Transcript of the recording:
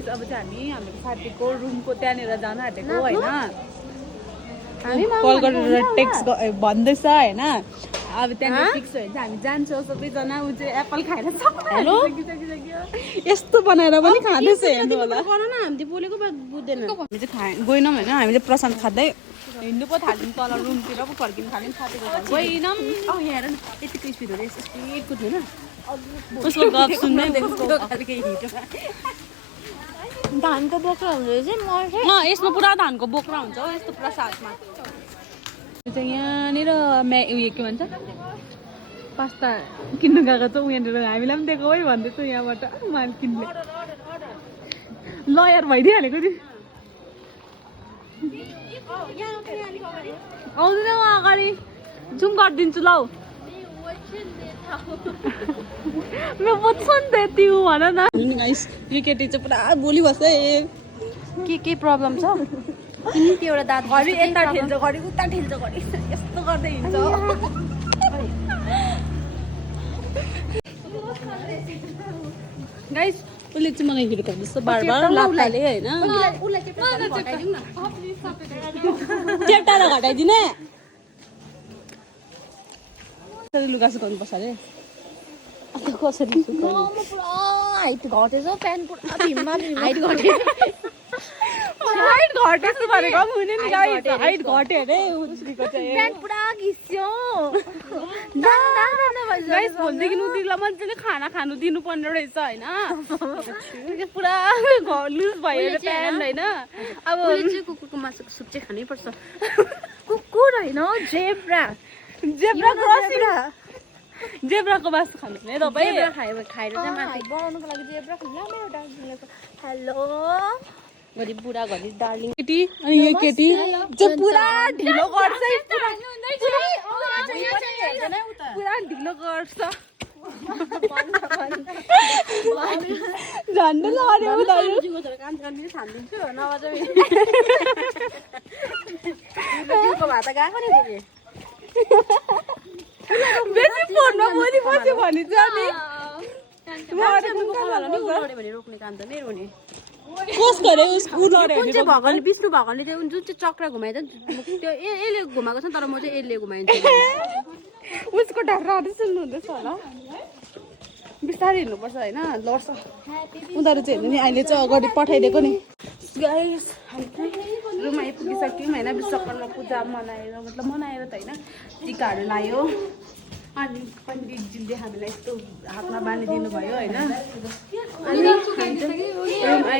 guys अब चाहिँ हामी हाम्रो साथीको रुमको त्यहाँनिर जान आँटेको होइन कल गरेर टेक्स्ट भन्दैछ होइन अब त्यहाँनिर फिक्स भयो भने चाहिँ हामी जान्छौँ सबैजना ऊ चाहिँ एप्पल खाएर हेलो यस्तो बनाएर पनि खाँदैछ हेर्नु होला हामीले बोलेको बात बुझ्दैन हामी चाहिँ गएनौँ होइन हामीले प्रशान्त खाँदै हिँड्नु पो थाल्यौँ तल रुमतिर पो फर्किनु थाल्यौँ साथीको गएनौँ हेर न यतिको स्पिडहरू यस्तो स्पिडको थिएन उसको गफ सुन्दै धानको बोक्रा हुँदो रहेछ मर्छ यसमा पुरा धानको बोक्रा हुन्छ हो यस्तो पुरा साथमा चाहिँ यहाँनिर उयो के भन्छ पास्ता किन्नु गएको छ यहाँनिर हामीलाई पनि दिएको है भन्दैछ यहाँबाट मालकिनले लयर भइदिइहालेको नि आउँदैन म अगाडि जुम गरिदिन्छु लौ म बुझ्छ नि त यति भन न गाइस यो केटी चाहिँ पुरा बोलिबस्छ के प्रब्लम छ तिमी त्यो एउटा दाँत घरि यता ठेल्छ घरि उता ठेल्छ घरि यस्तो गर्दै हिँड्छ गाइस उसले चाहिँ मलाई हिर्काउँदैछ बार लाप्पाले होइन चेप्टाएर घटाइदिने कसरी लुगा सुकाउनुपर्छ अरे कसरी सुकाउनु पुरा हाइट घटेछ प्यान्ट पुरा भीममा हाइट घट्यो हाइट घटेको भनेको पनि हुने नि गाइस हाइट घट्यो अरे उसको चाहिँ प्यान्ट पुरा घिस्यो गाइस भोलिदेखि उतिलाई मजाले खाना खानु दिनुपर्ने रहेछ होइन पुरा लुज भयो अरे प्यान्ट होइन अब कुकुरको मासुको सुप चाहिँ खानै पर्छ कुकुर होइन जेब्रा जेब्राको मासु खानु नि तपाईँ खाएर चाहिँ मासु बनाउनुको लागि जेब्रा खुल्ला मेरो दार्जिलिङको हेलो घरि बुढा घरि डार्लिङ केटी अनि यो केटी चाहिँ पुरा ढिलो गर्छ पुरा ढिलो गर्छ झन्डै लड्यो भात गएको नि बेसी फोनमा बोलिबस्यो भने चाहिँ रोक्ने काम त मेरो नि कस गरे उसको कुन चाहिँ भगवान्ले विष्णु भगवान्ले जुन चाहिँ चक्र घुमाइन्छ त्यो यसले घुमाएको छ तर म चाहिँ यसले घुमाइन्छ उसको ढाक्राहरू सुन्नुहुँदैछ होला बिस्तारै हिँड्नुपर्छ होइन लड्छ उनीहरू चाहिँ हेर्नु नि अहिले चाहिँ अगाडि पठाइदिएको नि रुम आइपुगिसक्यौँ होइन विश्वकर्मा पूजा मनाएर मतलब मनाएर त होइन टिकाहरू लायो अनि पण्डितजीले हामीलाई यस्तो हातमा बाँधिदिनु भयो होइन रुम